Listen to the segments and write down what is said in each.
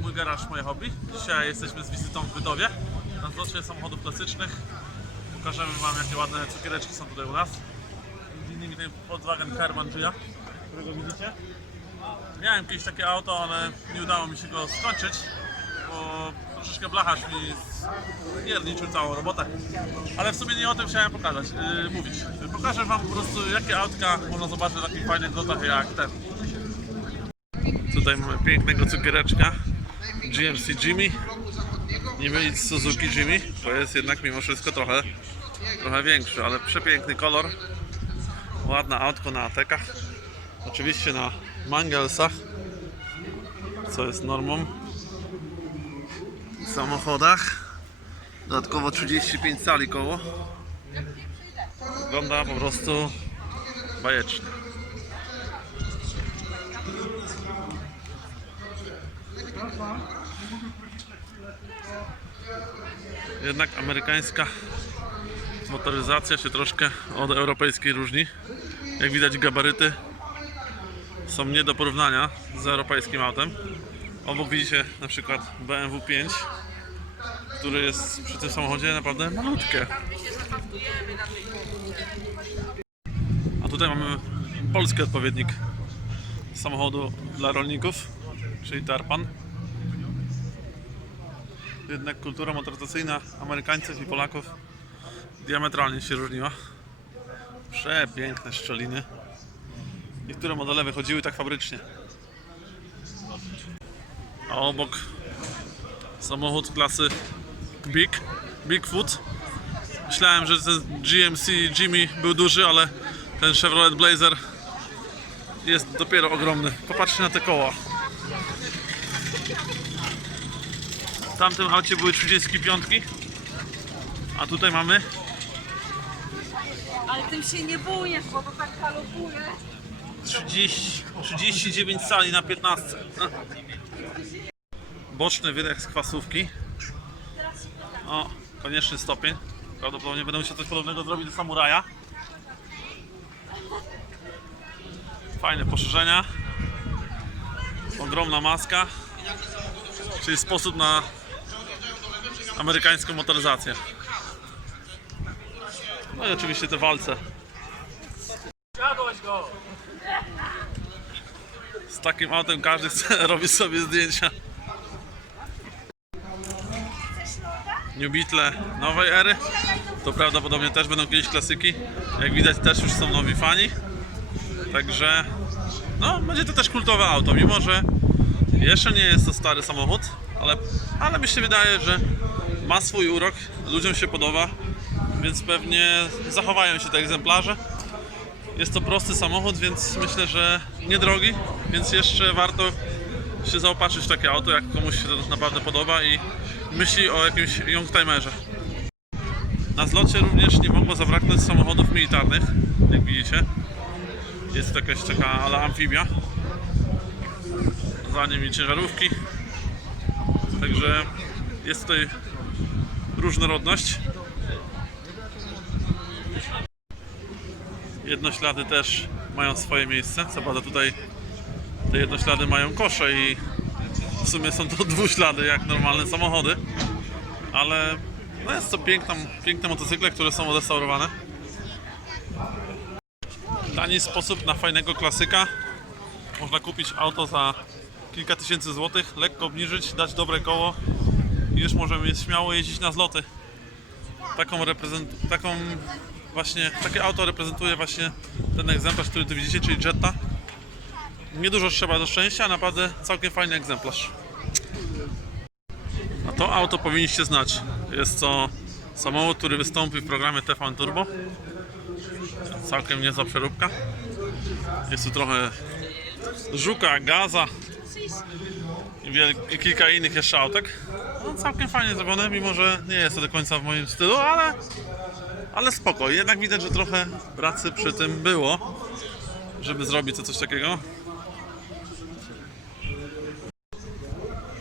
mój garaż, moje hobby. Dzisiaj jesteśmy z wizytą w Bytowie na zlocie samochodów klasycznych. Pokażemy Wam jakie ładne cukiereczki są tutaj u nas. Między innymi ten Volkswagen Caravan Gia, którego widzicie. Miałem kiedyś takie auto, ale nie udało mi się go skończyć, bo troszeczkę blacharz mi pierniczył całą robotę. Ale w sumie nie o tym chciałem pokazać, yy, mówić. Pokażę Wam po prostu jakie autka można zobaczyć w takich fajnych lotach jak ten. Tutaj mamy pięknego cukiereczka GMC Jimmy. Nie mylić Suzuki Jimmy, to jest jednak mimo wszystko trochę, trochę większy, ale przepiękny kolor. Ładne autko na atekach. Oczywiście na Mangelsach, co jest normą w samochodach. Dodatkowo 35 cali koło. Wygląda po prostu bajecznie. Jednak amerykańska motoryzacja się troszkę od europejskiej różni. Jak widać gabaryty są nie do porównania z europejskim autem. Obok widzicie na przykład BMW 5, który jest przy tym samochodzie naprawdę malutkie. A tutaj mamy polski odpowiednik samochodu dla rolników, czyli Tarpan. Jednak kultura motoryzacyjna Amerykańców i Polaków diametralnie się różniła. Przepiękne szczeliny. Niektóre modele wychodziły tak fabrycznie. A obok samochód klasy Big, Bigfoot. Myślałem, że ten GMC Jimmy był duży, ale ten Chevrolet Blazer jest dopiero ogromny. Popatrzcie na te koła. W tamtym aucie były 35, a tutaj mamy Ale tym się nie bujesz, bo to tak galopuje. 30, 39 cali na 15. Boczny wydech z kwasówki. O, konieczny stopień. Prawdopodobnie będę musiał coś podobnego zrobić do samuraja. Fajne poszerzenia. Ogromna maska. Czyli sposób na amerykańską motoryzację. No i oczywiście te walce. Z takim autem każdy chce robić sobie zdjęcia. New Beetle nowej ery. To prawdopodobnie też będą kiedyś klasyki. Jak widać też już są nowi fani. Także no, będzie to też kultowe auto, mimo że jeszcze nie jest to stary samochód, ale, ale mi się wydaje, że ma swój urok, ludziom się podoba, więc pewnie zachowają się te egzemplarze. Jest to prosty samochód, więc myślę, że niedrogi, więc jeszcze warto się zaopatrzyć w takie auto, jak komuś się to naprawdę podoba i myśli o jakimś youngtimerze. Na zlocie również nie mogło zabraknąć samochodów militarnych, jak widzicie. Jest to jakaś taka ala amfibia. Za nimi ciężarówki. Także jest tutaj różnorodność. Jednoślady też mają swoje miejsce. Co prawda tutaj te jednoślady mają kosze i w sumie są to dwuślady jak normalne samochody. Ale no jest to piękna, piękne motocykle, które są odrestaurowane. Tani sposób na fajnego klasyka. Można kupić auto za kilka tysięcy złotych, lekko obniżyć, dać dobre koło już możemy śmiało jeździć na zloty. Taką, reprezent- taką właśnie, takie auto reprezentuje właśnie ten egzemplarz, który tu widzicie, czyli Jetta. Niedużo trzeba do szczęścia, naprawdę całkiem fajny egzemplarz. A to auto powinniście znać. Jest to samochód, który wystąpi w programie TV Turbo. Całkiem niezła przeróbka. Jest tu trochę żuka, gaza i, i kilka innych jeszcze autek. No, całkiem fajnie zrobione, mimo że nie jest to do końca w moim stylu, ale, ale spoko. Jednak widać, że trochę pracy przy tym było, żeby zrobić to coś takiego.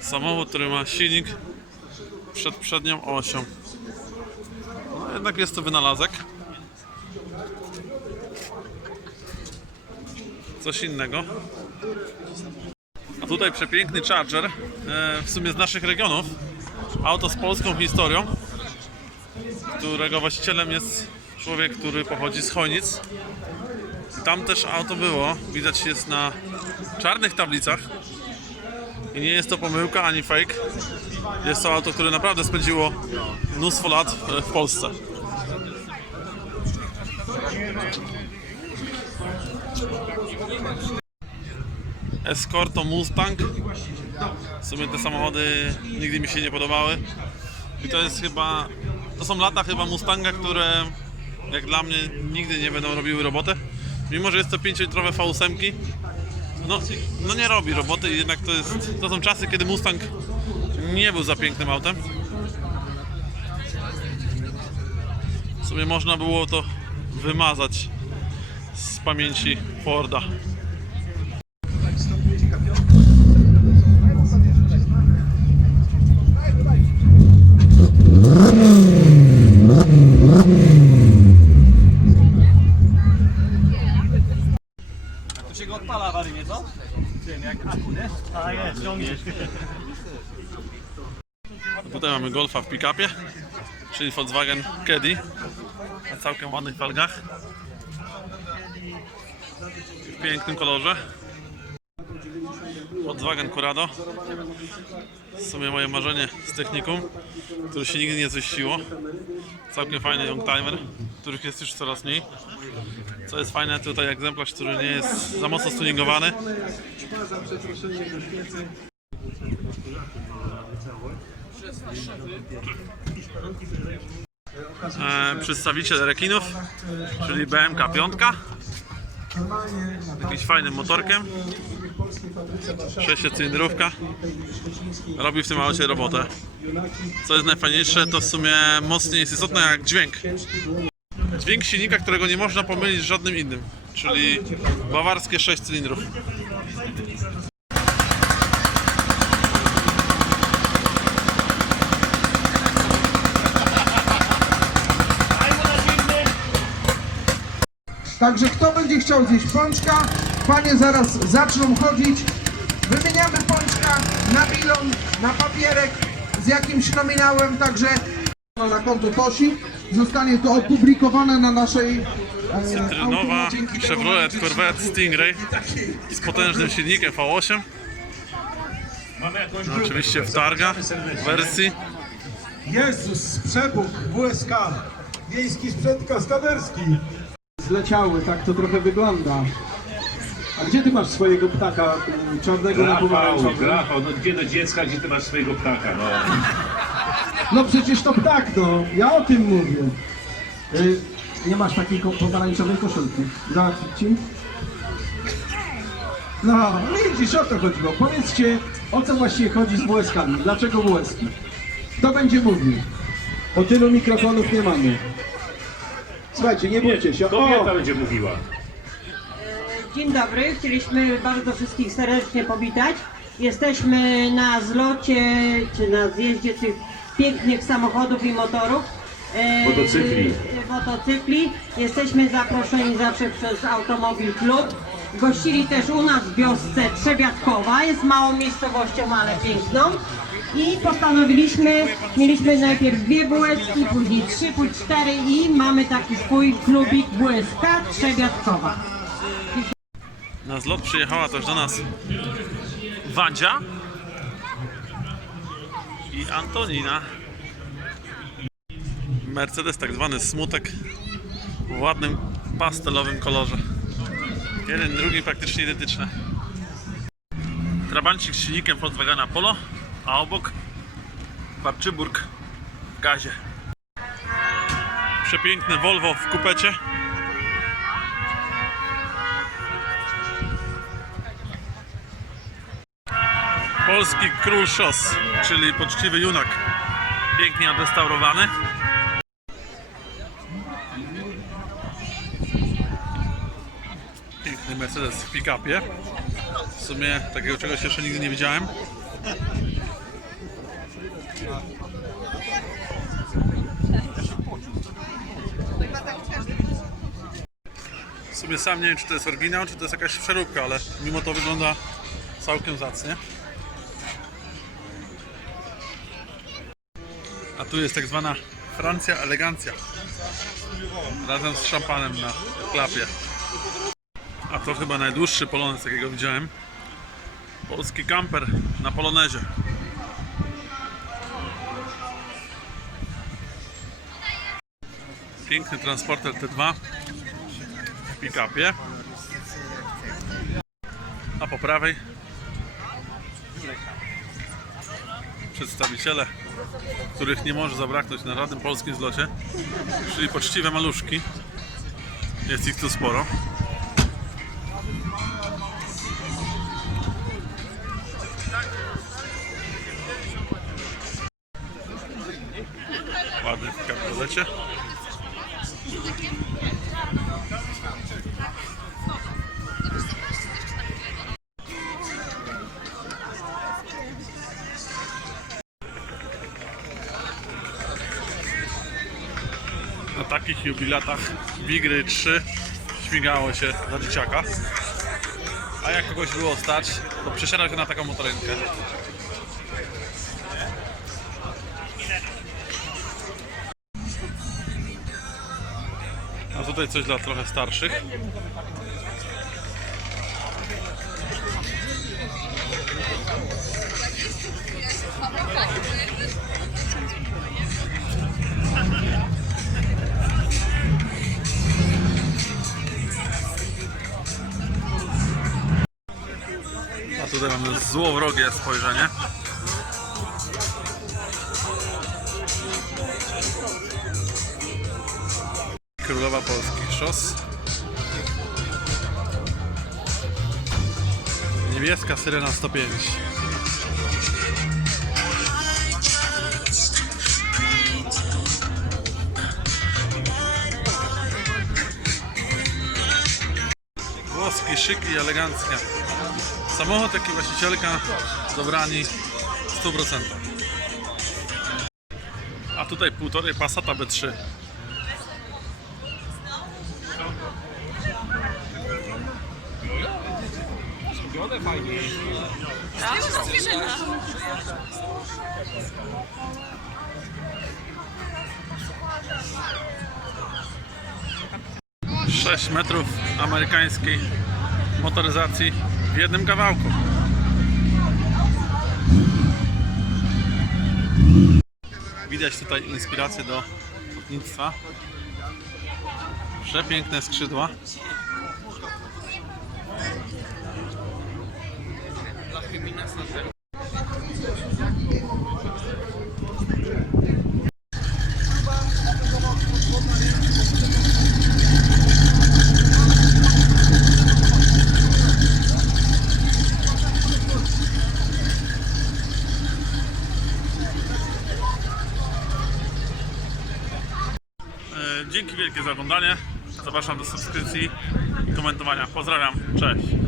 Samochód, który ma silnik przed przednią osią. No, jednak jest to wynalazek. Coś innego. A Tutaj przepiękny Charger, e, w sumie z naszych regionów. Auto z polską historią, którego właścicielem jest człowiek, który pochodzi z Chojnic. Tam też auto było, widać jest na czarnych tablicach. I nie jest to pomyłka ani fake. Jest to auto, które naprawdę spędziło mnóstwo lat e, w Polsce. Escorto Mustang. W sumie te samochody nigdy mi się nie podobały. I to jest chyba. To są lata chyba Mustanga, które jak dla mnie nigdy nie będą robiły roboty. Mimo, że jest to 5-litrowe V8, no, no nie robi roboty jednak to jest. To są czasy, kiedy Mustang nie był za pięknym autem. W sumie można było to wymazać z pamięci Forda. To się go odpala awaryjnie, co? Wiem, jak aku, nie? A ciągniesz. Tutaj mamy Golfa w pick-upie, czyli Volkswagen Caddy na całkiem ładnych felgach. W pięknym kolorze. Volkswagen Corrado. W sumie moje marzenie z technikum, które się nigdy nie ziściło. Całkiem fajny youngtimer, których jest już coraz mniej. Co jest fajne, tutaj egzemplarz, który nie jest za mocno stuningowany. E, przedstawiciel rekinów, czyli BMK 5. Jakimś fajnym motorkiem. Sześciocylindrówka. Robi w tym aucie robotę. Co jest najfajniejsze, to w sumie mocniej jest istotne jak dźwięk. Dźwięk silnika, którego nie można pomylić z żadnym innym, czyli bawarskie 6 cylindrów. Także kto będzie chciał zjeść pączka, panie zaraz zaczną chodzić. Wymieniamy pączka na bilon, na papierek z jakimś nominałem, także na konto Tosi. Zostanie to opublikowane na naszej e, Cytrynowa Chevrolet Corvette Stingray z potężnym silnikiem V8. No, oczywiście w targa wersji. Jezus, przebuch WSK, Miejski Sprzęt Kaskaderski. Zleciały, tak to trochę wygląda. A gdzie ty masz swojego ptaka y, czarnego na Rafał, pomarańczowym? Rafał, no gdzie do dziecka, gdzie ty masz swojego ptaka, no. No przecież to ptak, no. Ja o tym mówię. Y, nie masz takiej ko- pomarańczowej koszulki. Załatwić ci? No, widzisz, o to chodziło. Powiedzcie, o co właściwie chodzi z WSK-ami? Dlaczego WSK? Kto będzie mówił? Bo tylu mikrofonów nie mamy. Słuchajcie, nie bójcie się. O! Kobieta będzie mówiła. Dzień dobry, chcieliśmy bardzo wszystkich serdecznie powitać. Jesteśmy na zlocie, czy na zjeździe tych pięknych samochodów i motorów. e, Motocykli. e, Motocykli. Jesteśmy zaproszeni zawsze przez Automobil Klub. Gościli też u nas w wiosce Trzebiatkowa, jest małą miejscowością, ale piękną. I postanowiliśmy, mieliśmy najpierw dwie błyski, później trzy, później cztery i mamy taki swój klubik błyska Trzebiatkowa. Na zlot przyjechała też do nas Wandzia i Antonina. Mercedes, tak zwany smutek w ładnym pastelowym kolorze. Jeden, drugi praktycznie identyczny. Trabancik z silnikiem Volkswagena Polo, a obok Warczyburg w gazie. Przepiękne Volvo w kupecie. Polski król szos, czyli poczciwy junak, pięknie odrestaurowany. Piękny Mercedes w pick-upie. W sumie takiego czegoś jeszcze nigdy nie widziałem. W sumie sam nie wiem, czy to jest oryginał, czy to jest jakaś przeróbka, ale mimo to wygląda całkiem zacnie. A tu jest tak zwana Francja elegancja. Razem z szampanem na klapie. A to chyba najdłuższy polonez, jakiego widziałem. Polski kamper na polonezie. Piękny transporter T2 w pick-upie. A po prawej przedstawiciele, których nie może zabraknąć na żadnym polskim zlocie, czyli poczciwe maluszki. Jest ich tu sporo. Takich jubilatach Bigry 3 śmigało się za dzieciaka. A jak kogoś było stać, to przesiadał się na taką motorynkę. A tutaj coś dla trochę starszych. Mamy złowrogie spojrzenie. Królowa Polskich Szos. Niebieska Syrena 105. szyk i elegancka. Samochód, jak i właścicielka dobrani w 100%. A tutaj półtorej Passata B3. Sześć metrów amerykańskiej motoryzacji w jednym kawałku. Widać tutaj inspirację do lotnictwa. Przepiękne skrzydła. E, Dzięki wielkie za oglądanie. Zapraszam do subskrypcji i komentowania. Pozdrawiam. Cześć.